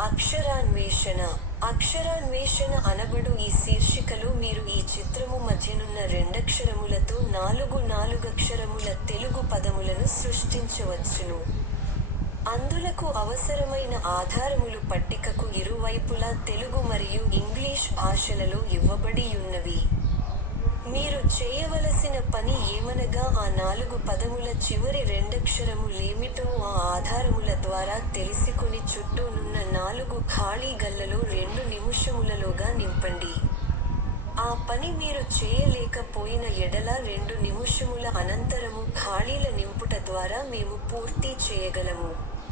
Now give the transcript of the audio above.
అక్షరాన్వేషణ. అక్షరాన్వేషణ అనబడు ఈ శీర్షికలో మీరు ఈ చిత్రము మధ్యనున్న రెండక్షరములతో నాలుగక్షరముల తెలుగు పదములను సృష్టించవచ్చును. అందులకు అవసరమైన ఆధారములు పట్టికకు ఇరువైపులా తెలుగు మరియు ఇంగ్లీష్ భాషలలో ఇవ్వబడియున్నవి. మీరు చేయవలసిన పని ఏమనగా ఆ 4 పదముల చివరి రెండక్షరములేమిటో ఆ ఆధారముల ద్వారా తెలిసికొని చుట్టూనున్న 4 ఖాళీ గళ్లలో 2 నిముషములలోగా నింపండి. ఆ పని మీరు చేయలేకపోయిన ఎడల 2 నిముషముల అనంతరము ఖాళీల నింపుట ద్వారా మేము పూర్తి చేయగలము.